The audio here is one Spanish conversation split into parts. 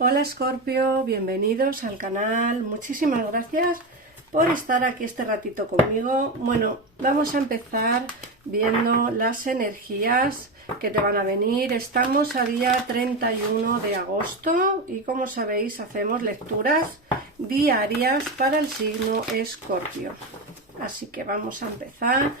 Hola Escorpio, bienvenidos al canal. Muchísimas gracias por estar aquí este ratito conmigo. Bueno, vamos a empezar viendo las energías que te van a venir. Estamos a día 31 de agosto y como sabéis hacemos lecturas diarias para el signo Escorpio. Así que vamos a empezar.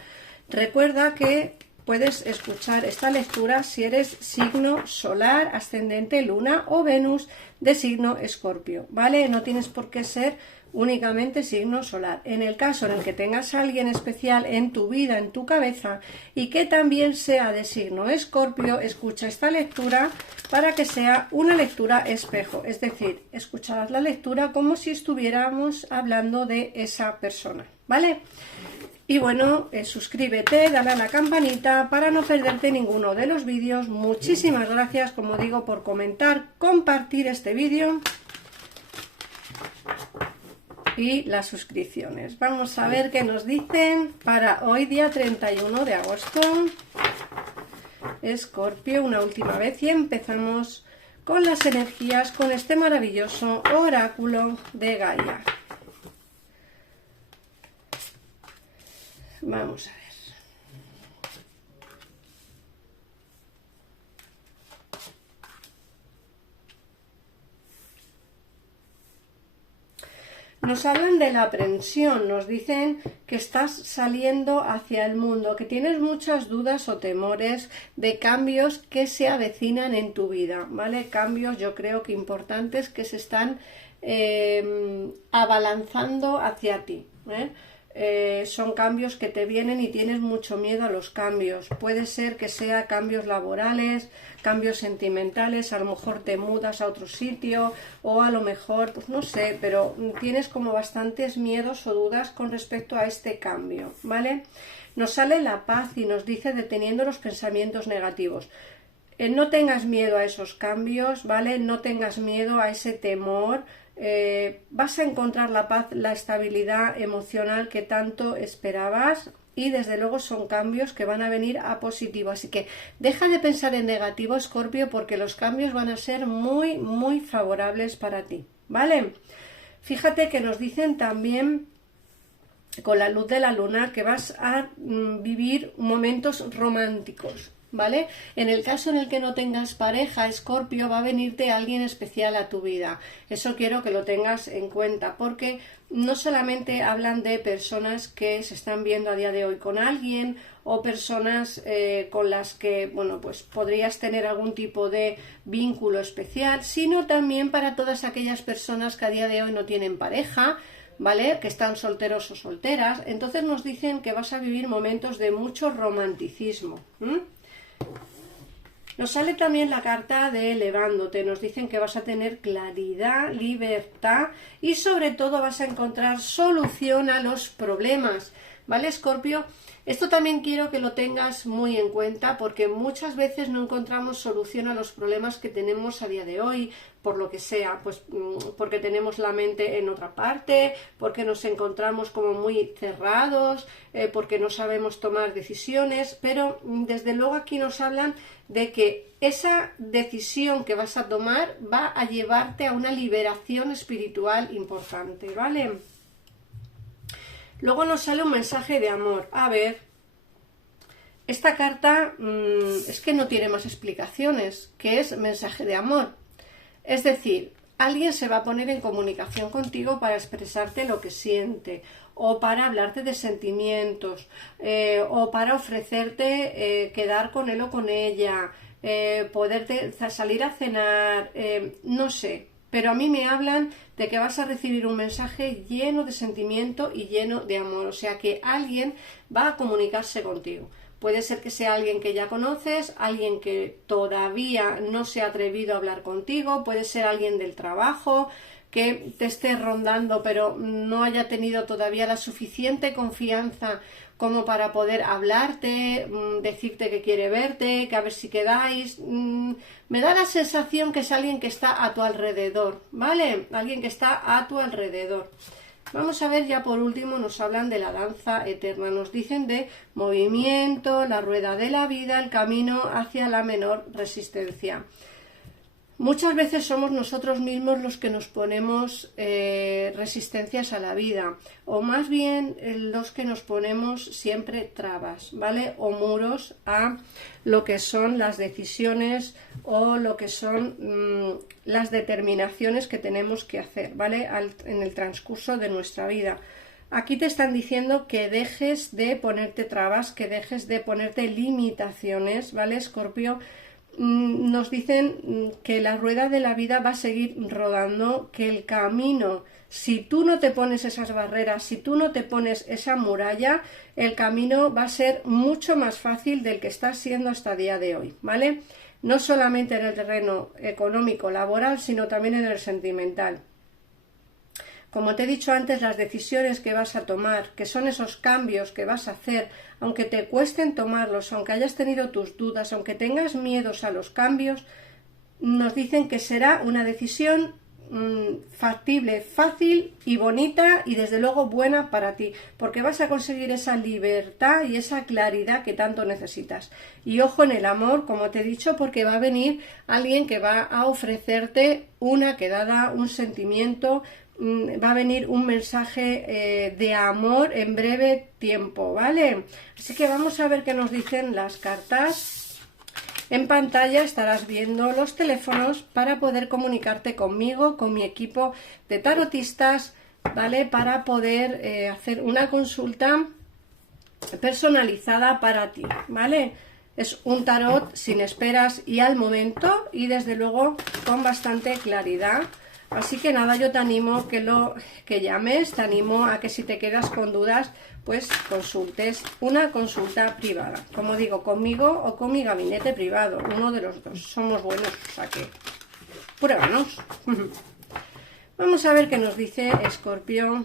Recuerda que puedes escuchar esta lectura si eres signo solar, ascendente, luna o Venus de signo Escorpio, ¿vale? No tienes por qué ser únicamente signo solar. En el caso en el que tengas a alguien especial en tu vida, en tu cabeza, y que también sea de signo Escorpio, escucha esta lectura para que sea una lectura espejo, es decir, escucharás la lectura como si estuviéramos hablando de esa persona, ¿vale? Y bueno, suscríbete, dale a la campanita para no perderte ninguno de los vídeos. Muchísimas gracias, como digo, por comentar, compartir este vídeo y las suscripciones. Vamos a ver qué nos dicen para hoy, día 31 de agosto. Escorpio, una última vez y empezamos con las energías, con este maravilloso oráculo de Gaia. Vamos a ver. Nos hablan de la aprensión, nos dicen que estás saliendo hacia el mundo, que tienes muchas dudas o temores de cambios que se avecinan en tu vida, ¿vale? Cambios yo creo que importantes que se están abalanzando hacia ti, ¿eh? Son cambios que te vienen y tienes mucho miedo a los cambios. Puede ser que sea cambios laborales, cambios sentimentales, a lo mejor te mudas a otro sitio o a lo mejor, pues no sé, pero tienes como bastantes miedos o dudas con respecto a este cambio, ¿vale? Nos sale la paz y nos dice deteniendo los pensamientos negativos. No tengas miedo a esos cambios, ¿vale? No tengas miedo a ese temor. Vas a encontrar la paz, la estabilidad emocional que tanto esperabas y desde luego son cambios que van a venir a positivo, así que deja de pensar en negativo, Escorpio, porque los cambios van a ser muy favorables para ti, ¿vale? Fíjate que nos dicen también con la luz de la luna que vas a vivir momentos románticos, ¿vale? En el caso en el que no tengas pareja, Escorpio, va a venirte alguien especial a tu vida. Eso quiero que lo tengas en cuenta, porque no solamente hablan de personas que se están viendo a día de hoy con alguien o personas con las que, bueno, pues podrías tener algún tipo de vínculo especial, sino también para todas aquellas personas que a día de hoy no tienen pareja, ¿vale? Que están solteros o solteras. Entonces nos dicen que vas a vivir momentos de mucho romanticismo, ¿m? Nos sale también la carta de elevándote, nos dicen que vas a tener claridad, libertad y sobre todo vas a encontrar solución a los problemas, ¿vale, Escorpio? Esto también quiero que lo tengas muy en cuenta porque muchas veces no encontramos solución a los problemas que tenemos a día de hoy, por lo que sea, pues porque tenemos la mente en otra parte, porque nos encontramos como muy cerrados, porque no sabemos tomar decisiones, pero desde luego aquí nos hablan de que esa decisión que vas a tomar va a llevarte a una liberación espiritual importante, ¿vale? Luego nos sale un mensaje de amor. A ver, esta carta es que no tiene más explicaciones, que es mensaje de amor. Es decir, alguien se va a poner en comunicación contigo para expresarte lo que siente, o para hablarte de sentimientos, o para ofrecerte quedar con él o con ella, poderte salir a cenar, no sé. Pero a mí me hablan de que vas a recibir un mensaje lleno de sentimiento y lleno de amor. O sea que alguien va a comunicarse contigo. Puede ser que sea alguien que ya conoces, alguien que todavía no se ha atrevido a hablar contigo, puede ser alguien del trabajo que te esté rondando pero no haya tenido todavía la suficiente confianza como para poder hablarte, decirte que quiere verte, que a ver si quedáis. Me da la sensación que es alguien que está a tu alrededor, ¿vale? Alguien que está a tu alrededor. Vamos a ver, ya por último nos hablan de la danza eterna, nos dicen de movimiento, la rueda de la vida, el camino hacia la menor resistencia. Muchas veces somos nosotros mismos los que nos ponemos resistencias a la vida, o más bien los que nos ponemos siempre trabas, ¿vale? O muros a lo que son las decisiones o lo que son las determinaciones que tenemos que hacer, ¿vale? En el transcurso de nuestra vida. Aquí te están diciendo que dejes de ponerte trabas, que dejes de ponerte limitaciones, ¿vale, Escorpio? Nos dicen que la rueda de la vida va a seguir rodando, que el camino, si tú no te pones esas barreras, si tú no te pones esa muralla, el camino va a ser mucho más fácil del que está siendo hasta el día de hoy, ¿vale? No solamente en el terreno económico, laboral, sino también en el sentimental. Como te he dicho antes, las decisiones que vas a tomar, que son esos cambios que vas a hacer, aunque te cuesten tomarlos, aunque hayas tenido tus dudas, aunque tengas miedos a los cambios, nos dicen que será una decisión factible, fácil y bonita y desde luego buena para ti, porque vas a conseguir esa libertad y esa claridad que tanto necesitas. Y ojo en el amor, como te he dicho, porque va a venir alguien que va a ofrecerte una quedada, un sentimiento, va a venir un mensaje de amor en breve tiempo, ¿vale? Así que vamos a ver qué nos dicen las cartas. En pantalla estarás viendo los teléfonos para poder comunicarte conmigo, con mi equipo de tarotistas, ¿vale? Para poder hacer una consulta personalizada para ti, ¿vale? Es un tarot sin esperas y al momento y desde luego con bastante claridad. Así que nada, yo te animo que llames, te animo a que si te quedas con dudas, pues consultes una consulta privada. Como digo, conmigo o con mi gabinete privado, uno de los dos. Somos buenos, o sea que pruébanos. Vamos a ver qué nos dice Escorpio.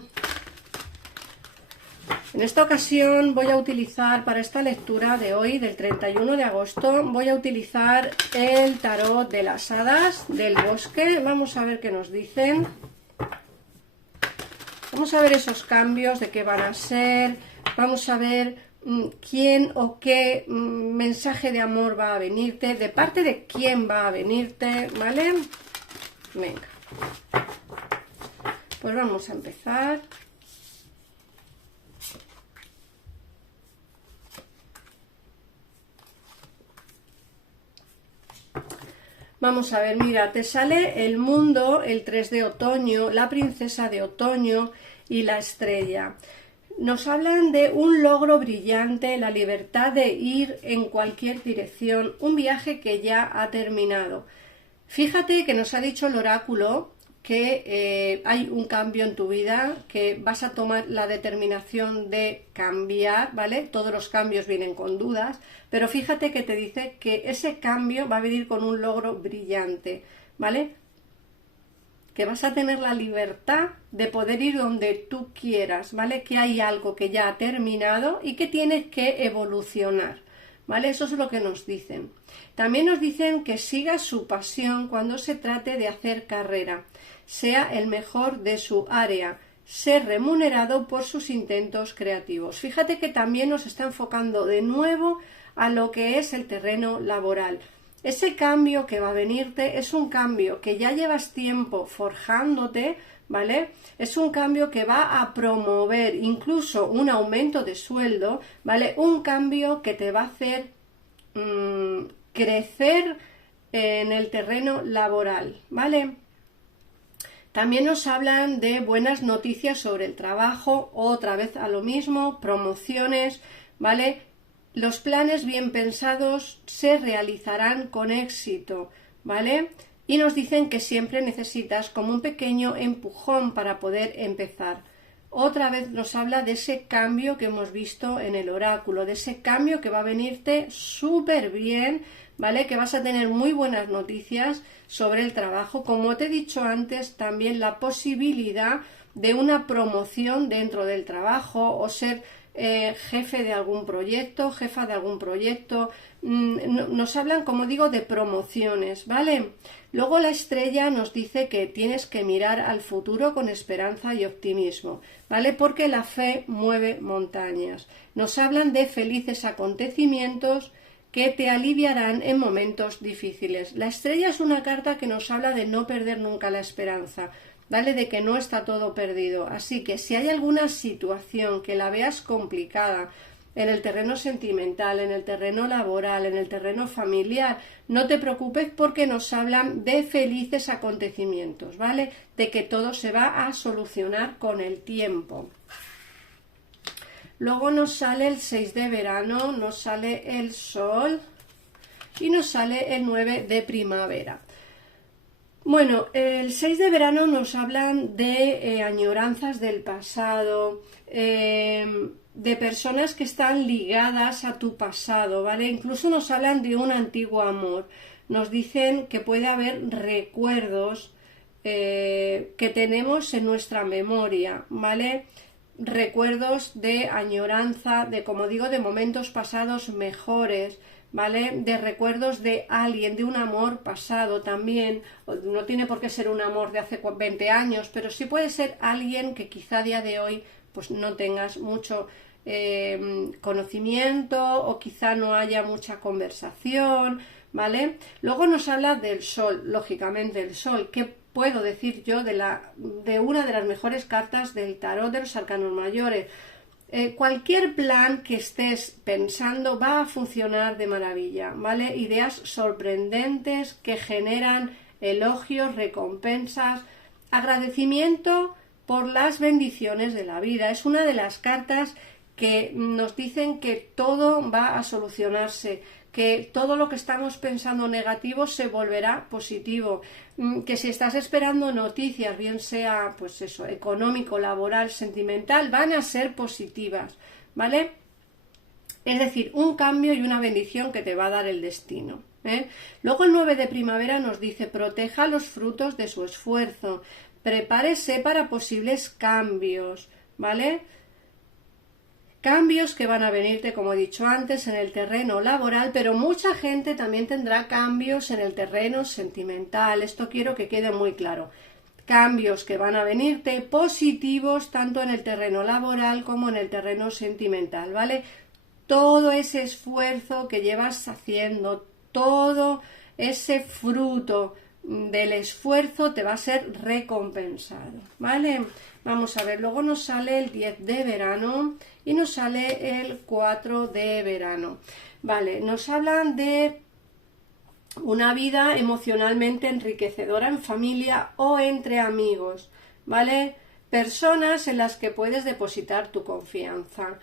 En esta ocasión voy a utilizar para esta lectura de hoy, del 31 de agosto, voy a utilizar el tarot de las hadas del bosque. Vamos a ver qué nos dicen. Vamos a ver esos cambios, de qué van a ser. Vamos a ver quién o qué mensaje de amor va a venirte, de parte de quién va a venirte, ¿vale? Venga. Pues vamos a empezar. Vamos a ver, mira, te sale el mundo, el 3 de otoño, la princesa de otoño y la estrella. Nos hablan de un logro brillante, la libertad de ir en cualquier dirección, un viaje que ya ha terminado. Fíjate que nos ha dicho el oráculo que hay un cambio en tu vida, que vas a tomar la determinación de cambiar, ¿vale? Todos los cambios vienen con dudas, pero fíjate que te dice que ese cambio va a venir con un logro brillante, ¿vale? Que vas a tener la libertad de poder ir donde tú quieras, ¿vale? Que hay algo que ya ha terminado y que tienes que evolucionar, ¿vale? Eso es lo que nos dicen. También nos dicen que sigas su pasión cuando se trate de hacer carrera, sea el mejor de su área, ser remunerado por sus intentos creativos. Fíjate que también nos está enfocando de nuevo a lo que es el terreno laboral. Ese cambio que va a venirte es un cambio que ya llevas tiempo forjándote, ¿vale? Es un cambio que va a promover incluso un aumento de sueldo, ¿vale? Un cambio que te va a hacer crecer en el terreno laboral, ¿vale? También nos hablan de buenas noticias sobre el trabajo, otra vez a lo mismo, promociones, ¿vale? Los planes bien pensados se realizarán con éxito, ¿vale? Y nos dicen que siempre necesitas como un pequeño empujón para poder empezar. Otra vez nos habla de ese cambio que hemos visto en el oráculo, de ese cambio que va a venirte súper bien, ¿vale? Que vas a tener muy buenas noticias sobre el trabajo. Como te he dicho antes, también la posibilidad de una promoción dentro del trabajo o ser jefe de algún proyecto, jefa de algún proyecto. Nos hablan, como digo, de promociones, ¿vale? Luego la estrella nos dice que tienes que mirar al futuro con esperanza y optimismo, ¿vale? Porque la fe mueve montañas. Nos hablan de felices acontecimientos que te aliviarán en momentos difíciles. La estrella es una carta que nos habla de no perder nunca la esperanza, ¿vale? De que no está todo perdido. Así que si hay alguna situación que la veas complicada en el terreno sentimental, en el terreno laboral, en el terreno familiar, no te preocupes porque nos hablan de felices acontecimientos, ¿vale? De que todo se va a solucionar con el tiempo. Luego nos sale el 6 de verano, nos sale el sol y nos sale el 9 de primavera. Bueno, el 6 de verano nos hablan de añoranzas del pasado, de personas que están ligadas a tu pasado, ¿vale? Incluso nos hablan de un antiguo amor. Nos dicen que puede haber recuerdos que tenemos en nuestra memoria, ¿vale? Recuerdos de añoranza, de, como digo, de momentos pasados mejores, ¿vale? De recuerdos de alguien, de un amor pasado también. No tiene por qué ser un amor de hace 20 años, pero sí puede ser alguien que quizá a día de hoy pues no tengas mucho conocimiento o quizá no haya mucha conversación, ¿vale? Luego nos habla del sol, lógicamente el sol. ¿Qué puedo decir yo de una de las mejores cartas del tarot de los arcanos mayores? Cualquier plan que estés pensando va a funcionar de maravilla, ¿vale? Ideas sorprendentes que generan elogios, recompensas, agradecimiento por las bendiciones de la vida. Es una de las cartas que nos dicen que todo va a solucionarse, que todo lo que estamos pensando negativo se volverá positivo, que si estás esperando noticias, bien sea pues eso, económico, laboral, sentimental, van a ser positivas, ¿vale? Es decir, un cambio y una bendición que te va a dar el destino, ¿eh? Luego el 9 de primavera nos dice: proteja los frutos de su esfuerzo, prepárese para posibles cambios, ¿vale? Cambios que van a venirte, como he dicho antes, en el terreno laboral, pero mucha gente también tendrá cambios en el terreno sentimental. Esto quiero que quede muy claro. Cambios que van a venirte positivos tanto en el terreno laboral como en el terreno sentimental, ¿vale? Todo ese esfuerzo que llevas haciendo, todo ese fruto del esfuerzo te va a ser recompensado, ¿vale? Vamos a ver, luego nos sale el 10 de verano y nos sale el 4 de verano. Vale, nos hablan de una vida emocionalmente enriquecedora en familia o entre amigos, ¿vale? Personas en las que puedes depositar tu confianza.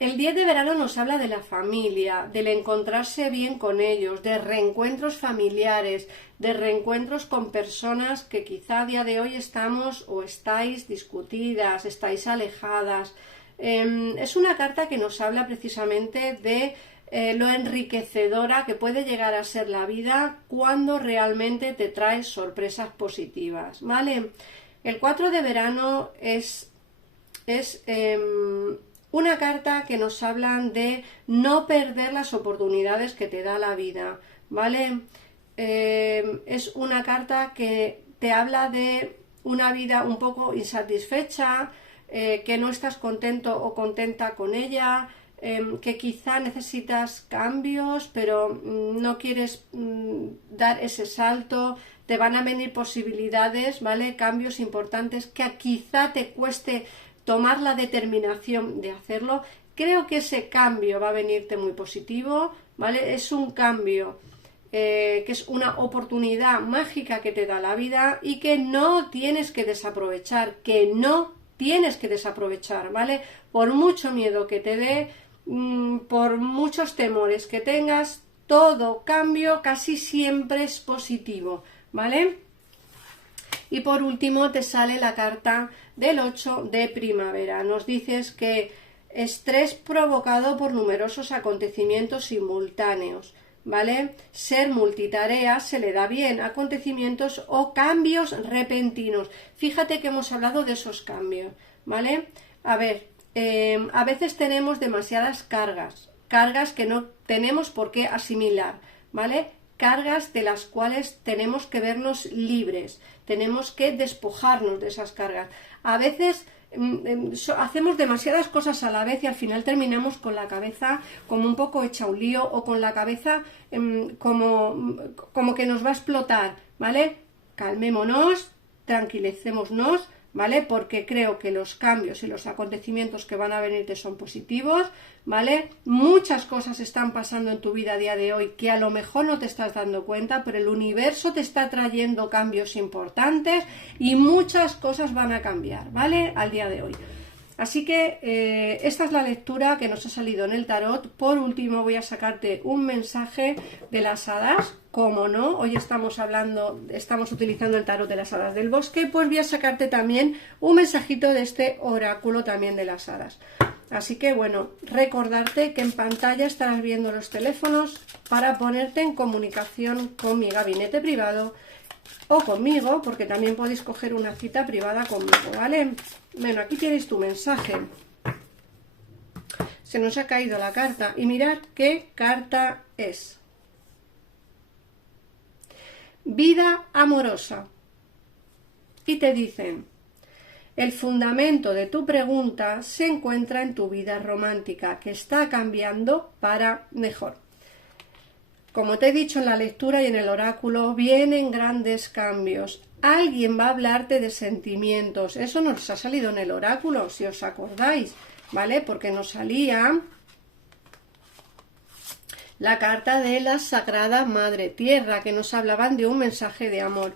El 10 de verano nos habla de la familia, del encontrarse bien con ellos, de reencuentros familiares, de reencuentros con personas que quizá a día de hoy estamos o estáis discutidas, estáis alejadas. Es una carta que nos habla precisamente de lo enriquecedora que puede llegar a ser la vida cuando realmente te trae sorpresas positivas, ¿vale? El 4 de verano es una carta que nos hablan de no perder las oportunidades que te da la vida, ¿vale? Es una carta que te habla de una vida un poco insatisfecha, que no estás contento o contenta con ella, que quizá necesitas cambios, pero no quieres dar ese salto. Te van a venir posibilidades, ¿vale? Cambios importantes que quizá te cueste tomar la determinación de hacerlo. Creo que ese cambio va a venirte muy positivo, ¿vale? Es un cambio que es una oportunidad mágica que te da la vida y que no tienes que desaprovechar, ¿vale? Por mucho miedo que te dé, por muchos temores que tengas, todo cambio casi siempre es positivo, ¿vale? Y por último te sale la carta del 8 de primavera. Nos dices que estrés provocado por numerosos acontecimientos simultáneos, ¿vale? Ser multitarea se le da bien, acontecimientos o cambios repentinos. Fíjate que hemos hablado de esos cambios, ¿vale? A ver, a veces tenemos demasiadas cargas que no tenemos por qué asimilar, ¿vale? Cargas de las cuales tenemos que vernos libres, tenemos que despojarnos de esas cargas. A veces hacemos demasiadas cosas a la vez y al final terminamos con la cabeza como un poco hecha un lío o con la cabeza como que nos va a explotar, ¿vale? Calmémonos, tranquilicémonos, ¿vale? Porque creo que los cambios y los acontecimientos que van a venirte son positivos, ¿vale? Muchas cosas están pasando en tu vida a día de hoy que a lo mejor no te estás dando cuenta, pero el universo te está trayendo cambios importantes y muchas cosas van a cambiar, ¿vale? Al día de hoy. Así que esta es la lectura que nos ha salido en el tarot. Por último voy a sacarte un mensaje de las hadas. Como no, hoy estamos utilizando el tarot de las hadas del bosque, pues voy a sacarte también un mensajito de este oráculo también de las hadas. Así que bueno, recordarte que en pantalla estarás viendo los teléfonos para ponerte en comunicación con mi gabinete privado o conmigo, porque también podéis coger una cita privada conmigo, ¿vale? Bueno, aquí tienes tu mensaje. Se nos ha caído la carta y mirad qué carta es. Vida amorosa. Y te dicen, el fundamento de tu pregunta se encuentra en tu vida romántica, que está cambiando para mejor. Como te he dicho en la lectura y en el oráculo, vienen grandes cambios. Alguien va a hablarte de sentimientos. Eso nos ha salido en el oráculo, si os acordáis, ¿vale? Porque nos salía la carta de la Sagrada Madre Tierra, que nos hablaban de un mensaje de amor.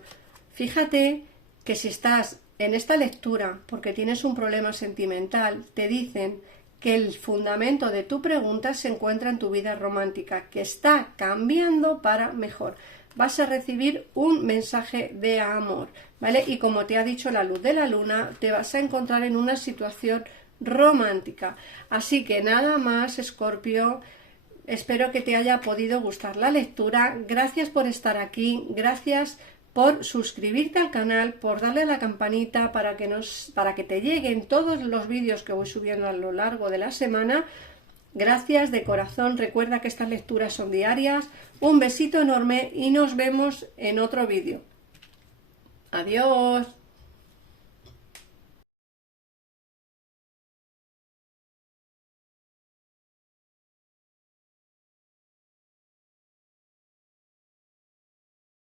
Fíjate que si estás en esta lectura porque tienes un problema sentimental, te dicen que el fundamento de tu pregunta se encuentra en tu vida romántica, que está cambiando para mejor. Vas a recibir un mensaje de amor, ¿vale? Y como te ha dicho la luz de la luna, te vas a encontrar en una situación romántica. Así que nada más, Escorpio. Espero que te haya podido gustar la lectura. Gracias por estar aquí, gracias por suscribirte al canal, por darle a la campanita para que te lleguen todos los vídeos que voy subiendo a lo largo de la semana. Gracias de corazón, recuerda que estas lecturas son diarias. Un besito enorme y nos vemos en otro vídeo. Adiós.